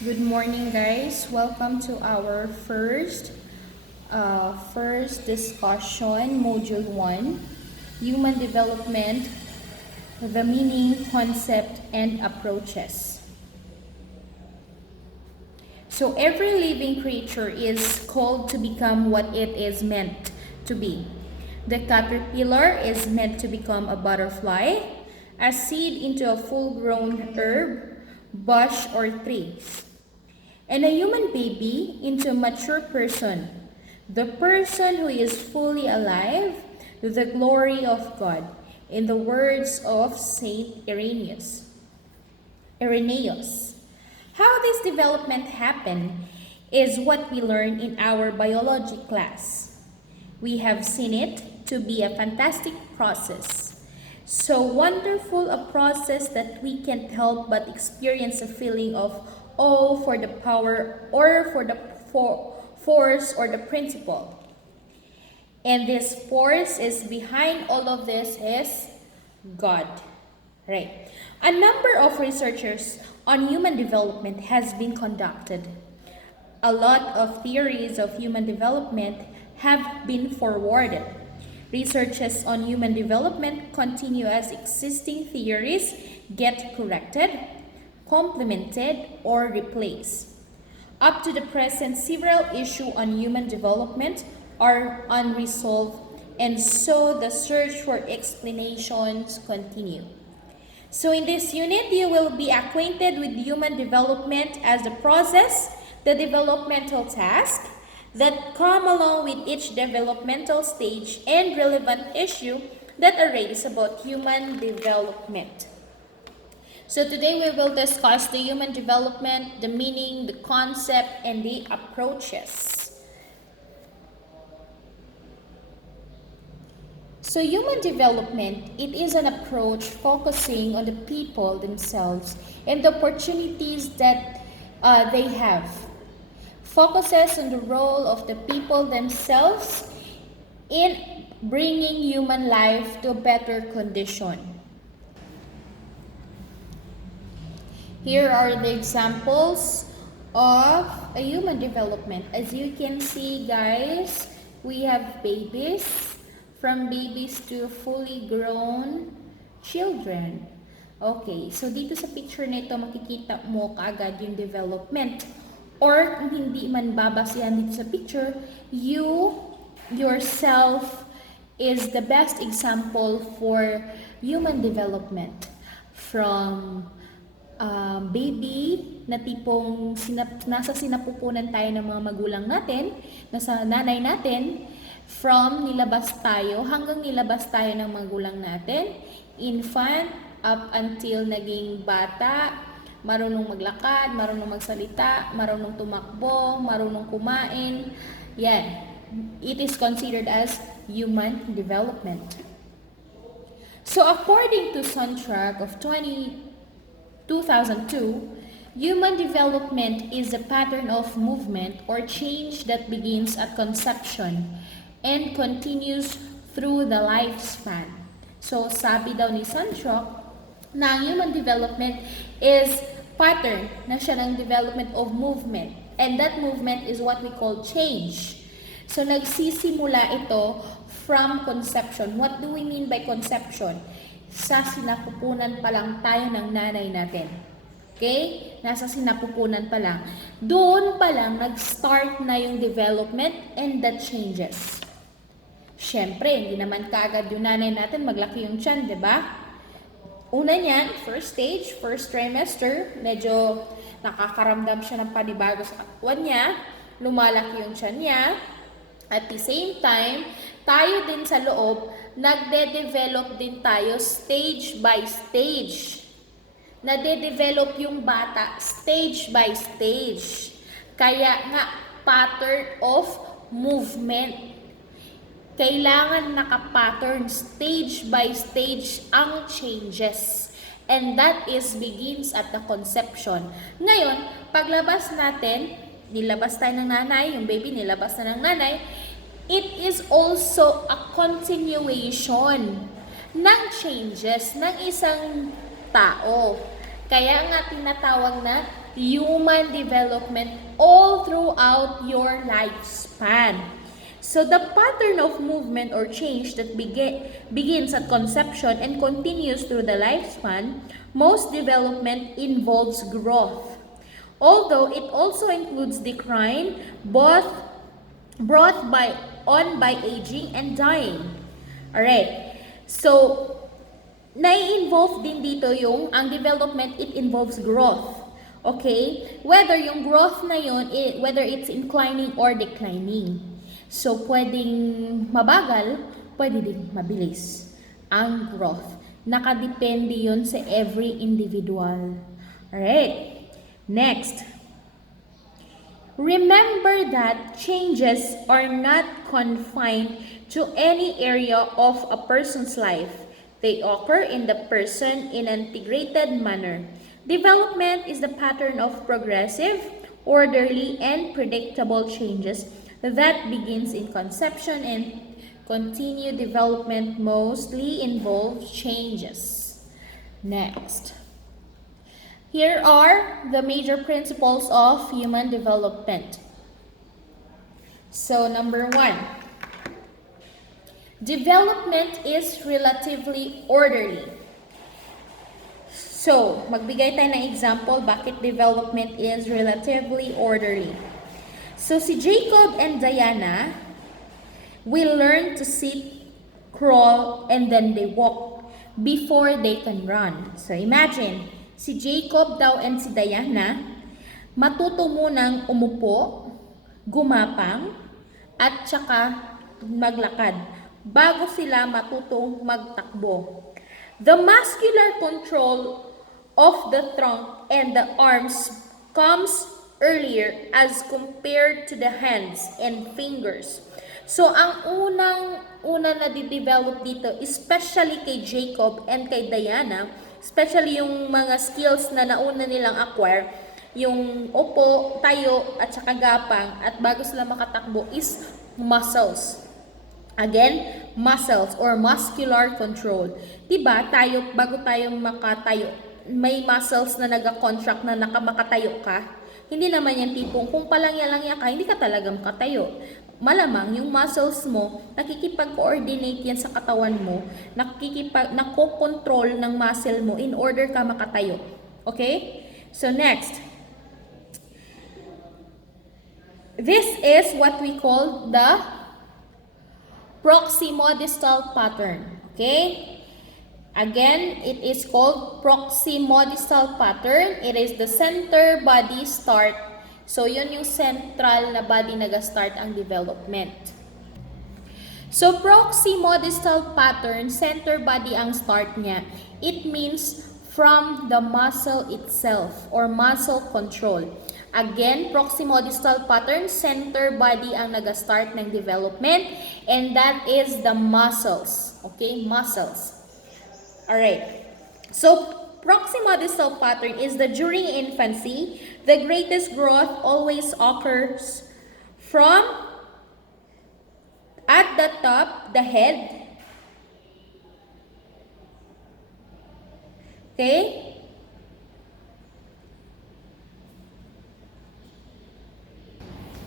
Good morning, guys. Welcome to our first discussion, Module 1, Human Development, the Meaning, Concept, and Approaches. So every living creature is called to become what it is meant to be. The caterpillar is meant to become a butterfly, a seed into a full-grown herb, bush, or tree, and a human baby into a mature person, the person who is fully alive to the glory of God, in the words of Saint Irenaeus. How this development happened is what we learn in our biology class. We have seen it to be a fantastic process. So wonderful a process that we can't help but experience a feeling of awe for the power or for the force or the principle. And this force is behind all of this is God. Right. A number of researchers on human development has been conducted. A lot of theories of human development have been forwarded. Researches on human development continue as existing theories get corrected, complemented, or replaced. Up to the present, several issues on human development are unresolved, and so the search for explanations continue. So in this unit, you will be acquainted with human development as the process, the developmental task that come along with each developmental stage and relevant issue that are raised about human development. So today we will discuss the human development, the meaning, the concept, and the approaches. So human development, it is an approach focusing on the people themselves and the opportunities that they have. Focuses on the role of the people themselves in bringing human life to a better condition. Here are the examples of a human development. As you can see, guys, we have babies, from babies to fully grown children. Okay, so dito sa picture na ito, makikita mo kaagad yung development. Or kung hindi man babasihan dito sa picture, you yourself is the best example for human development. From baby na tipong nasa sinapupunan tayo ng mga magulang natin, nasa nanay natin, from nilabas tayo hanggang nilabas tayo ng magulang natin, infant up until naging bata, marunong maglakad, marunong magsalita, marunong tumakbo, marunong kumain. Yan. It is considered as human development. So according to Soundtrack of 2002, human development is a pattern of movement or change that begins at conception and continues through the lifespan. So sabi daw ni Soundtrack na ang human development is pattern na siya ng development of movement. And that movement is what we call change. So nagsisimula ito from conception. What do we mean by conception? Sa sinapupunan pa lang tayo ng nanay natin. Okay? Nasa sinapupunan pa lang. Doon pa lang nag-start na yung development and the changes. Siyempre, hindi naman kaagad yung nanay natin maglaki yung tiyan, di ba? Una niyan, first stage, first trimester, medyo nakakaramdam siya ng panibago sa katawan niya, lumalaki yung tiyan niya. At the same time, tayo din sa loob, nagde-develop din tayo stage by stage. Nade-develop yung bata stage by stage. Kaya nga, pattern of movement. Kailangan naka-pattern stage by stage ang changes. And that is begins at the conception. Ngayon, paglabas natin, nilabas tayo ng nanay, yung baby nilabas na ng nanay, it is also a continuation ng changes ng isang tao. Kaya nga tinatawag na human development all throughout your lifespan. So the pattern of movement or change that begins at conception and continues through the lifespan, most development involves growth. Although it also includes decline, both brought on by aging and dying. Alright. So, nai-involve din dito yung ang development, it involves growth. Okay? Whether yung growth na yun, whether it's inclining or declining. So, pwedeng mabagal, pwede din mabilis ang growth. Nakadepende yun sa every individual. Alright. Next. Remember that changes are not confined to any area of a person's life. They occur in the person in an integrated manner. Development is the pattern of progressive, orderly, and predictable changes that begins in conception and continued development mostly involves changes. Next. Here are the major principles of human development. So, number 1. Development is relatively orderly. So, magbigay tayo ng example bakit development is relatively orderly. So, si Jacob and Diana will learn to sit, crawl, and then they walk before they can run. So, imagine, si Jacob daw and si Diana matuto munang umupo, gumapang, at saka maglakad bago sila matutong magtakbo. The muscular control of the trunk and the arms comes earlier as compared to the hands and fingers. So, ang una na di-develop dito, especially kay Jacob and kay Diana, especially yung mga skills na nauna nilang acquire, yung upo, tayo, at saka gapang, at bago sila makatakbo is muscles. Again, muscles or muscular control. Diba, tayo, bago tayo makatayo, may muscles na nag-contract na nakamakatayo ka. Hindi naman yan tipong kung palangya-langya ka, hindi ka talaga makatayo. Malamang yung muscles mo, nakikipag-coordinate yan sa katawan mo, nako-control ng muscle mo in order ka makatayo. Okay? So next. This is what we call the proximo distal pattern. Okay? Again, it is called proximo distal pattern. It is the center body start. So, yun yung central na body nag-start ang development. So, proximo distal pattern, center body ang start niya. It means from the muscle itself or muscle control. Again, proximo distal pattern, center body ang nag-start ng development, and that is the muscles. Okay, muscles. Alright. So, proximo distal pattern is the during infancy, the greatest growth always occurs from at the top, the head. Okay?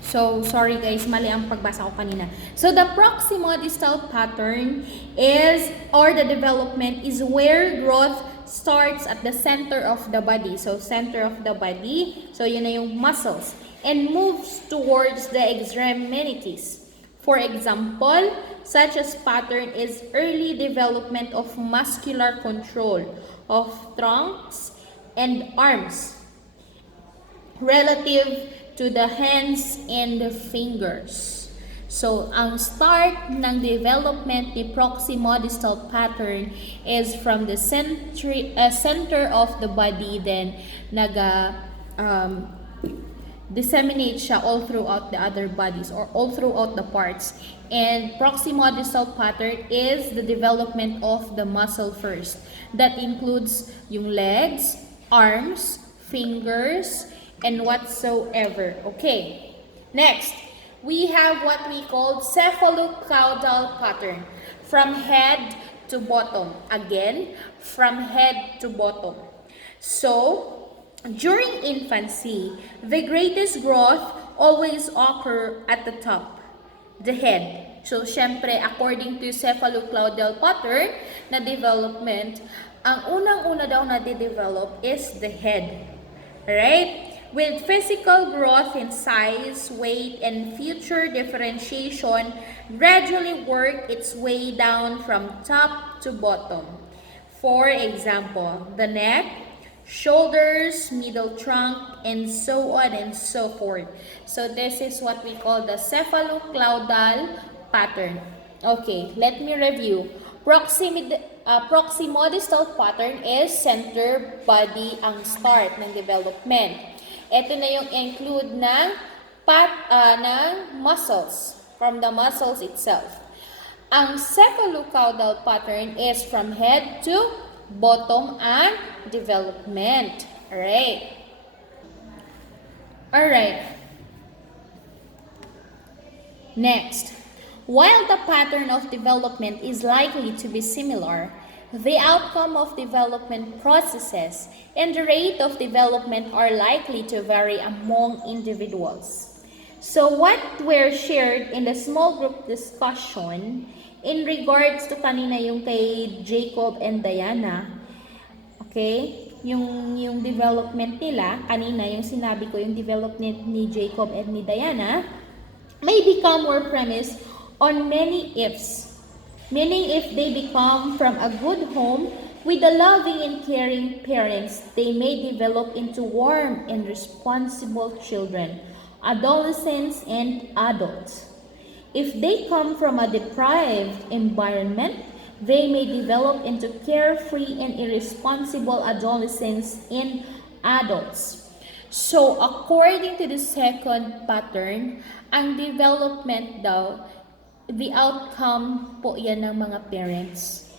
So, sorry guys, mali ang pagbasa ko kanina. So, the proximo distal pattern is, or the development is where growth starts at the center of the body. So, center of the body, so yun na yung muscles, and moves towards the extremities. For example, such as pattern is early development of muscular control of trunks and arms relative to the hands and the fingers. So, ang start ng development ni proximo distal pattern is from the center of the body, then disseminate siya all throughout the other bodies or all throughout the parts. And proximo distal pattern is the development of the muscle first. That includes yung legs, arms, fingers, and whatsoever. Okay. Next, we have what we call cephaloclaudelle pattern. From head to bottom. Again, from head to bottom. So, During infancy, the greatest growth always occur at the top, the head. So, syempre, according to cephaloclaudelle pattern na development, ang unang-una daw na de-develop is the head. Right? With physical growth in size, weight, and future differentiation gradually work its way down from top to bottom. For example, the neck, shoulders, middle trunk, and so on and so forth. So this is what we call the cephaloclaudal pattern. Okay, let me review. Proximo-distal pattern is center body ang start ng development. Ito na yung include ng muscles, from the muscles itself. Ang cephaloclaudal pattern is from head to bottom and development. Alright. Next. While the pattern of development is likely to be similar, the outcome of development processes and the rate of development are likely to vary among individuals. So what were shared in the small group discussion in regards to kanina yung kay Jacob and Diana, okay, yung development nila, kanina yung sinabi ko, yung development ni Jacob and ni Diana, may become more premised on many ifs. Meaning if they become from a good home with a loving and caring parents, they may develop into warm and responsible children, adolescents, and adults. If they come from a deprived environment, they may develop into carefree and irresponsible adolescents and adults. So, according to the second pattern, ang development daw, the outcome po yan ng mga parents.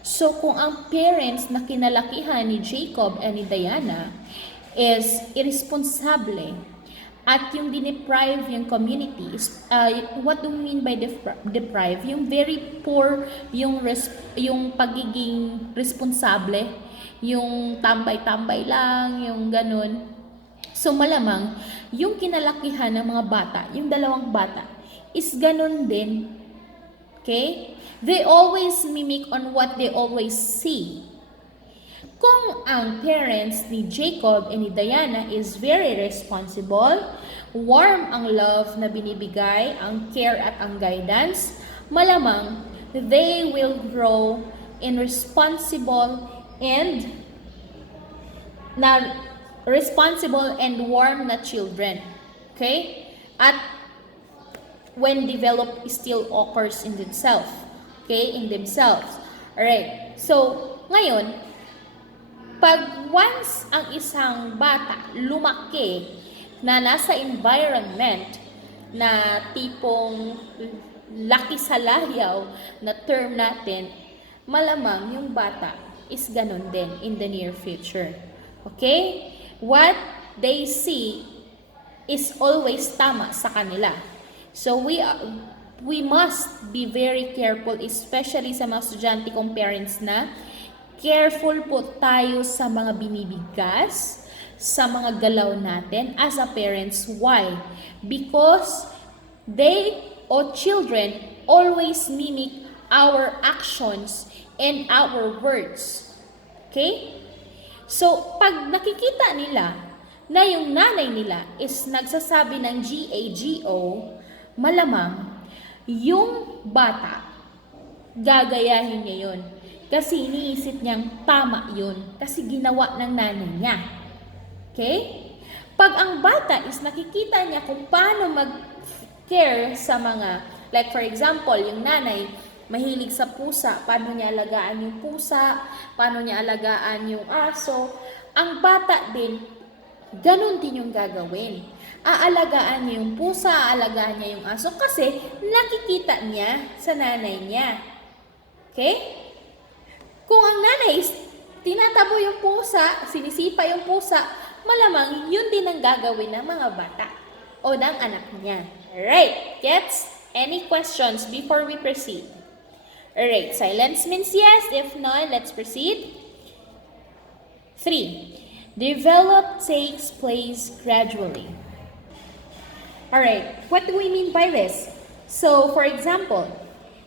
So, kung ang parents na kinalakihan ni Jacob and ni Diana is irresponsible, at yung deprive yung community, what do we mean by deprive? Yung very poor, yung pagiging responsable, yung tambay-tambay lang, yung ganun. So malamang, yung kinalakihan ng mga bata, yung dalawang bata, is ganun din. Okay? They always mimic on what they always see. Kung ang parents ni Jacob and ni Diana is very responsible, warm ang love na binibigay, ang care at ang guidance, malamang they will grow in responsible and warm na children. Okay? At when develop still occurs in themselves. Okay? In themselves. Alright. So, ngayon, pag once ang isang bata lumaki na nasa environment na tipong laki sa layaw na term natin, malamang yung bata is ganun din in the near future. Okay? What they see is always tama sa kanila. So we must be very careful, especially sa mga estudyante kong parents na careful po tayo sa mga binibigkas, sa mga galaw natin as a parents. Why? Because children always mimic our actions and our words. Okay? So, pag nakikita nila na yung nanay nila is nagsasabi ng GAGO, malamang yung bata, gagayahin niya yun. Kasi iniisip niyang tama yun. Kasi ginawa ng nanay niya. Okay? Pag ang bata is nakikita niya kung paano mag-care sa mga, like for example, yung nanay, mahilig sa pusa, paano niya alagaan yung pusa, paano niya alagaan yung aso, ang bata din, ganun din yung gagawin. Aalagaan niya yung pusa, aalagaan niya yung aso, kasi nakikita niya sa nanay niya. Okay? Kung ang nanay is tinatabo yung pusa, sinisipa yung pusa, malamang yun din ang gagawin ng mga bata o ng anak niya. Alright, gets? Any questions before we proceed? Alright, silence means yes. If not, let's proceed. 3. Develop takes place gradually. Alright, what do we mean by this? So, for example,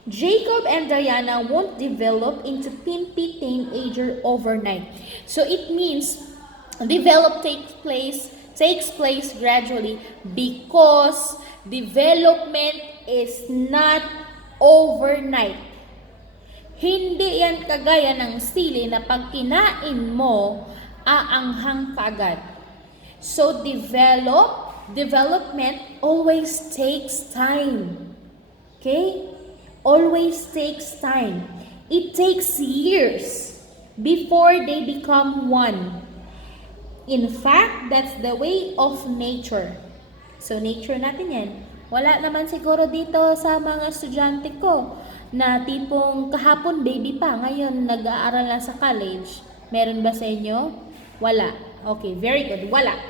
Jacob and Diana won't develop into pimpy teenager overnight. So it means develop takes place gradually because development is not overnight. Hindi yan kagaya ng sili na pag kinain mo, aanghang kagad. So development always takes time. Okay? Always takes time. It takes years before they become one. In fact, that's the way of nature. So, nature natin yan. Wala naman siguro dito sa mga estudyante ko na tipong kahapon baby pa, ngayon nag-aaral na sa college. Meron ba sa inyo? Wala. Okay, very good. Wala.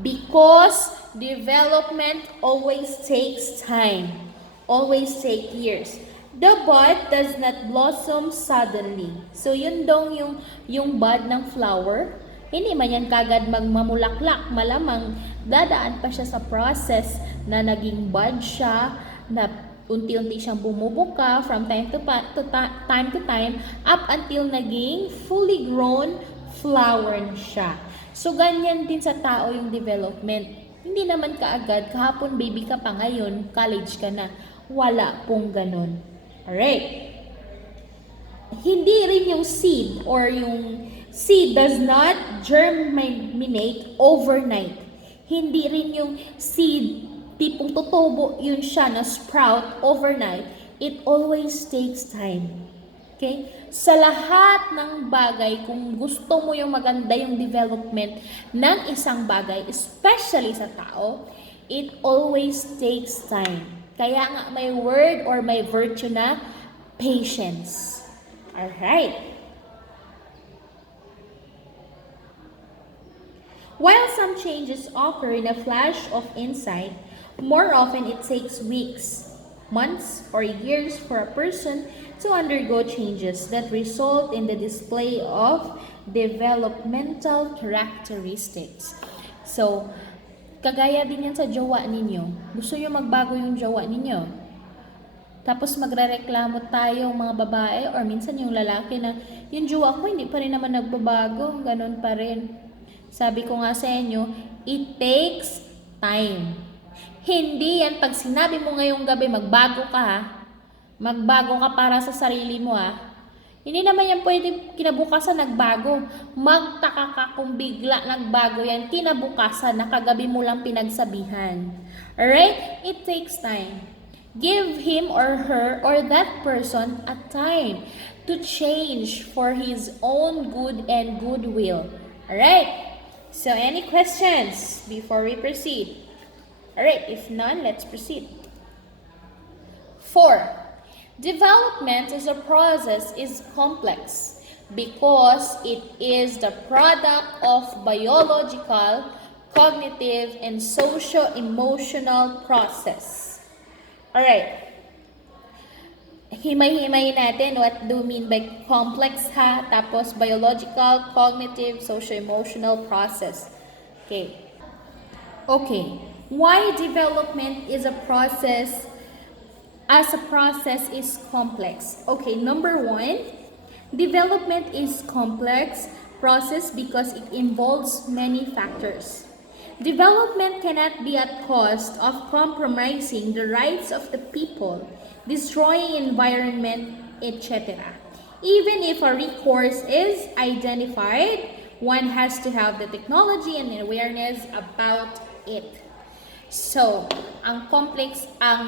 Because development always takes time. Always take years. The bud does not blossom suddenly. So, yun dong yung bud ng flower. Hindi man yan kagad magmamulaklak. Malamang dadaan pa siya sa process na naging bud siya, na unti-unti siyang bumubuka from time to time up until naging fully grown flower siya. So, ganyan din sa tao yung development. Hindi naman kaagad, kahapon baby ka pa, ngayon college ka na. Wala pong ganun. Alright. Hindi rin yung seed or yung seed does not germinate overnight. Hindi rin yung seed tipong tutubo yun siya na sprout overnight. It always takes time. Okay? Sa lahat ng bagay, kung gusto mo yung maganda yung development ng isang bagay, especially sa tao, it always takes time. Kaya nga may word or may virtue na patience. Alright. While some changes occur in a flash of insight, more often it takes weeks, months, or years for a person to undergo changes that result in the display of developmental characteristics. So, kagaya din yan sa jowa ninyo. Gusto nyo magbago yung jowa ninyo. Tapos magrereklamo tayo mga babae or minsan yung lalaki na yung jowa ko hindi pa rin naman nagbabago. Ganun pa rin. Sabi ko nga sa inyo, it takes time. Hindi yan pag sinabi mo ngayong gabi magbago ka ha. Magbago ka para sa sarili mo ha. Hindi naman yan pwede kinabukasan nagbago. Magtaka ka kung bigla nagbago yan. Kinabukasan, nakagabi mo lang pinagsabihan. Alright? It takes time. Give him or her or that person a time to change for his own good and goodwill. Alright? So, any questions before we proceed? Alright, if none, let's proceed. 4. Development as a process is complex because it is the product of biological, cognitive, and socio-emotional process. Alright. Himay-himay natin what do we mean by complex ha, tapos biological, cognitive, socio-emotional process. Okay. Okay. Why development is a process is complex? Okay, number 1, development is complex process because it involves many factors. Development cannot be at cost of compromising the rights of the people, destroying environment, etc. Even if a recourse is identified, one has to have the technology and awareness about it. So, ang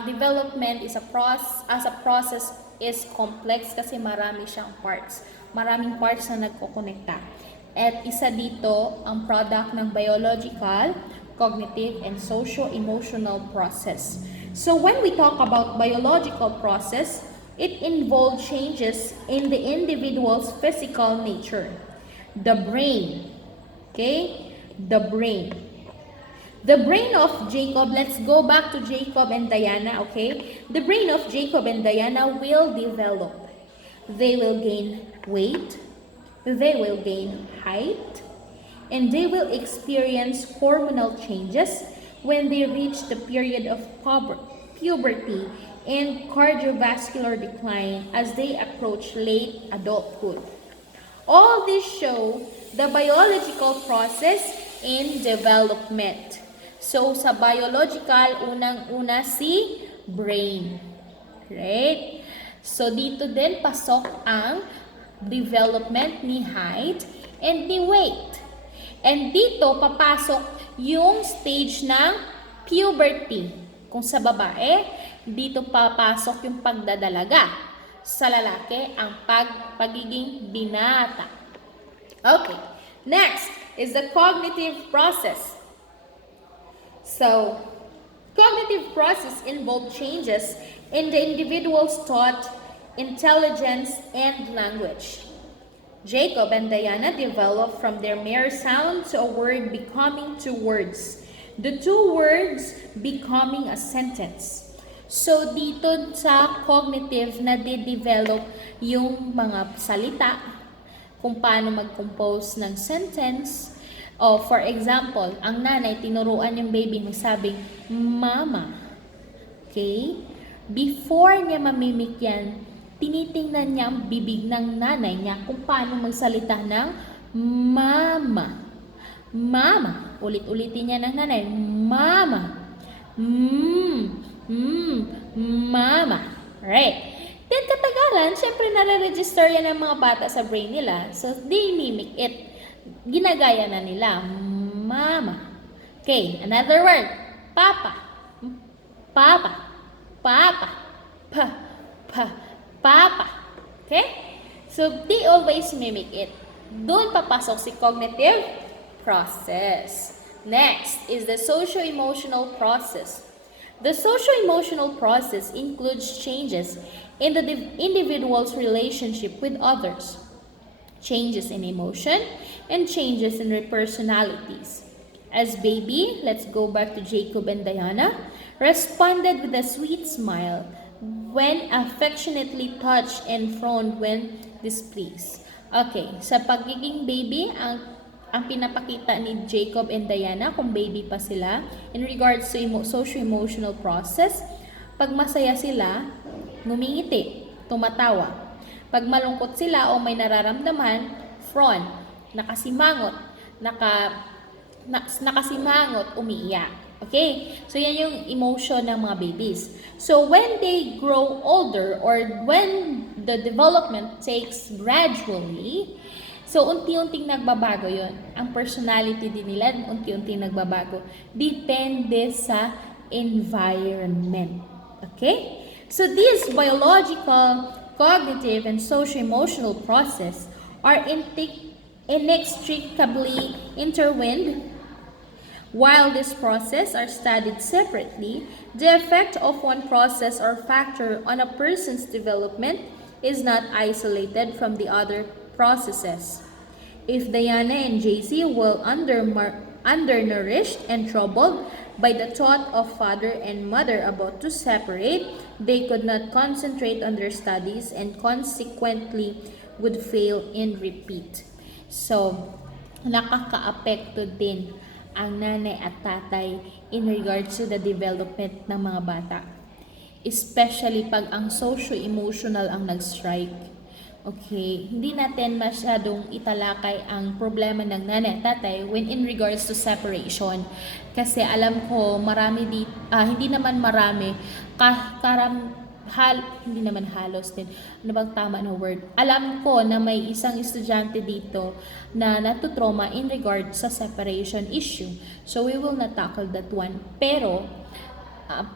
development is a process is complex kasi marami siyang parts. Maraming parts na nagkokonekta. At isa dito ang product ng biological, cognitive, and socio-emotional process. So, when we talk about biological process, it involves changes in the individual's physical nature. The brain. Okay? The brain. The brain of Jacob, let's go back to Jacob and Diana, okay? The brain of Jacob and Diana will develop. They will gain weight. They will gain height. and they will experience hormonal changes when they reach the period of puberty and cardiovascular decline as they approach late adulthood. All these show the biological process in development. So, sa biological, unang-una si brain. Right? So, dito din pasok ang development ni height and ni weight. And dito papasok yung stage ng puberty. Kung sa babae, dito papasok yung pagdadalaga. Sa lalaki, ang pagiging binata. Okay. Next is the cognitive process. So, cognitive process involve changes in the individual's thought, intelligence, and language. Jacob and Diana developed from their mere sound to a word becoming two words. The two words becoming a sentence. So, dito sa cognitive na de-develop yung mga salita, kung paano mag-compose ng sentence. O, for example, ang nanay, tinuruan yung baby magsabing, mama. Okay? Before niya mamimik yan, tinitingnan niya ang bibig ng nanay niya kung paano magsalita ng mama. Mama. Ulit-ulitin niya ng nanay, mama. Mama. Right. Then katagalan, syempre nare-register yan ng mga bata sa brain nila. So, they mimic it. Ginagaya na nila. Mama. Okay, another word. Papa. Papa. Papa. Papa. Okay? So, they always mimic it. Doon papasok si cognitive process. Next is the socio-emotional process. The socio-emotional process includes changes in the individual's relationship with others, changes in emotion, and changes in their personalities. As baby, let's go back to Jacob and Diana, responded with a sweet smile when affectionately touched and frowned when displeased. Okay, sa pagiging baby, ang pinapakita ni Jacob and Diana, kung baby pa sila, in regards to socio-emotional process, pag masaya sila, ngumingiti, tumatawa. Pag malungkot sila o may nararamdaman, frown, nakasimangot, nakasimangot, umiiyak. Okay? So, yan yung emotion ng mga babies. So, when they grow older or when the development takes gradually, so, unti-unting nagbabago yon. Ang personality din nila, unti-unting nagbabago. Depende sa environment. Okay? So, these biological, cognitive, and socio-emotional process are inextricably intertwined. While these processes are studied separately, the effect of one process or factor on a person's development is not isolated from the other processes. If Diana and JC were undernourished and troubled by the thought of father and mother about to separate, they could not concentrate on their studies and consequently would fail in repeat. So, nakaka-apekto din ang nanay at tatay in regards to the development ng mga bata. Especially pag ang socio-emotional ang nag-strike. Okay, hindi natin masyadong italakay ang problema ng nanay at tatay when in regards to separation. Kasi alam ko marami hindi naman marami, hindi naman halos din. Ano bang tama na word? Alam ko na may isang estudyante dito na natutrauma in regard sa separation issue. So, we will not tackle that one. Pero,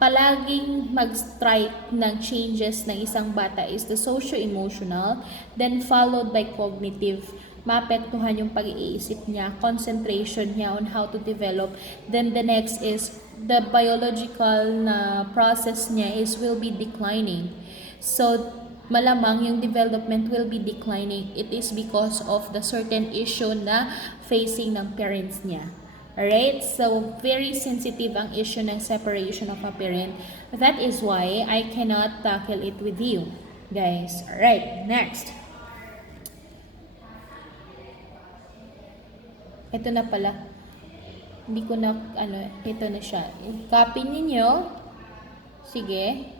palaging mag-strike ng changes ng isang bata is the socio-emotional, then followed by cognitive. Maapektuhan yung pag-iisip niya, concentration niya on how to develop. Then the next is the biological na process niya will be declining. So, malamang yung development will be declining. It is because of the certain issue na facing ng parents niya. Alright? So, very sensitive ang issue ng separation of a parent. That is why I cannot tackle it with you, guys. Alright, next. Ito na pala. Hindi ko na, ito na siya. Copy ninyo. Sige.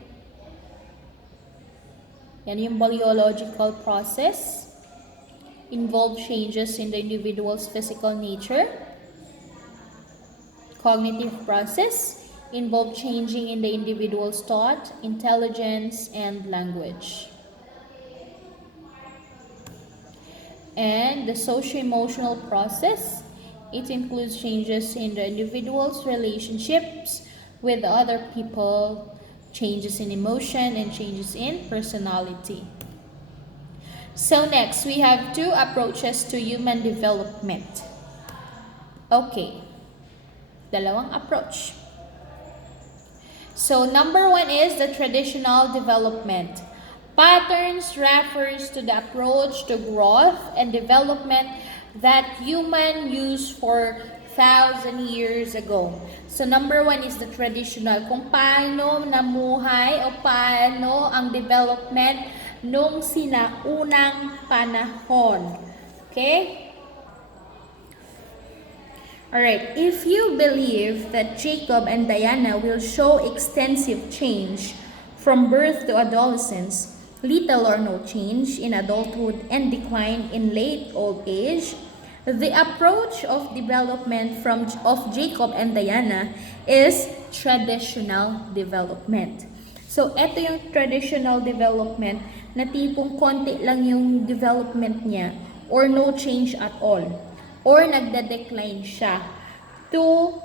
Yan yung biological process. Involve changes in the individual's physical nature. Cognitive process. Involve changing in the individual's thought, intelligence, and language. And the socio-emotional process. It includes changes in the individual's relationships with other people, changes in emotion, and changes in personality. So next, we have 2 approaches to human development. Okay. Dalawang approach. So number 1 is the traditional development. Patterns refers to the approach to growth and development that human used for 1,000 years ago. So number 1 is the traditional, kung paano namuhay o paano ang development nung sinaunang panahon. Okay? Alright, if you believe that Jacob and Diana will show extensive change from birth to adolescence, little or no change in adulthood, and decline in late old age, the approach of development of Jacob and Diana is traditional development. So, ito yung traditional development na tipong konti lang yung development niya or no change at all. Or nagda-decline siya to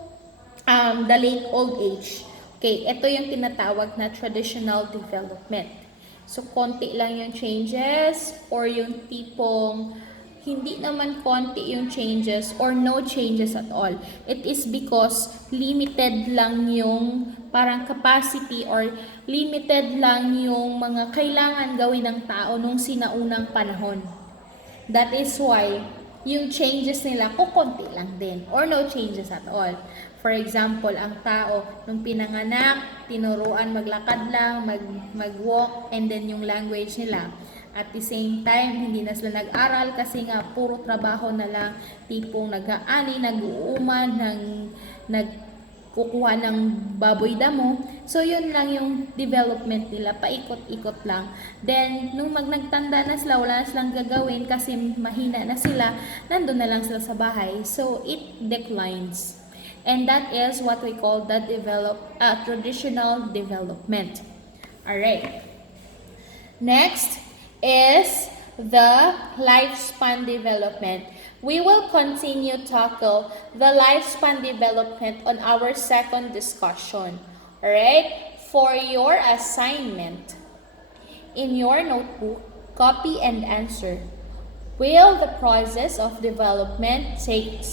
the late old age. Okay, ito yung tinatawag na traditional development. So, konti lang yung changes or yung tipong hindi naman konti yung changes or no changes at all. It is because limited lang yung parang capacity or limited lang yung mga kailangan gawin ng tao nung sinaunang panahon. That is why yung changes nila kukunti lang din or no changes at all. For example, ang tao nung pinanganak, tinuruan maglakad lang, mag-walk, and then yung language nila. At the same time, hindi na sila nag-aral kasi nga puro trabaho na lang, tipong nag-aani, nag-uuman, nagkukuha ng baboy damo. So, yun lang yung development nila, paikot-ikot lang. Then, nung nagtanda na sila, wala na silang gagawin kasi mahina na sila, nandun na lang sila sa bahay. So, it declines. And that is what we call the traditional development. Alright. Next is the lifespan development. We will continue tackle the lifespan development on our second discussion. Alright? For your assignment, in your notebook, copy and answer. Will the process of development take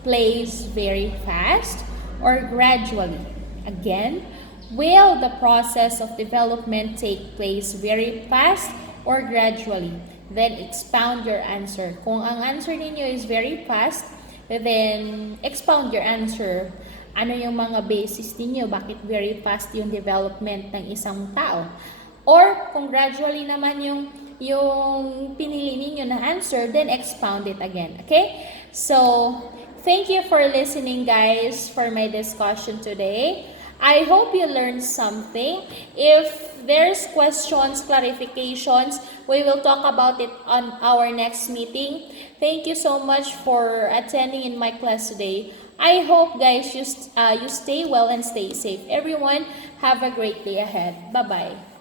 place very fast or gradually? Again, will the process of development take place very fast or gradually? Then expound your answer. Kung ang answer ninyo is very fast, then expound your answer. Ano yung mga basis ninyo? Bakit very fast yung development ng isang tao? Or kung gradually naman yung pinili ninyo na answer, then expound it again. Okay? So, thank you for listening, guys, for my discussion today. I hope you learned something. If there's questions, clarifications, we will talk about it on our next meeting. Thank you so much for attending in my class today. I hope, guys, you stay well and stay safe. Everyone, have a great day ahead. Bye-bye.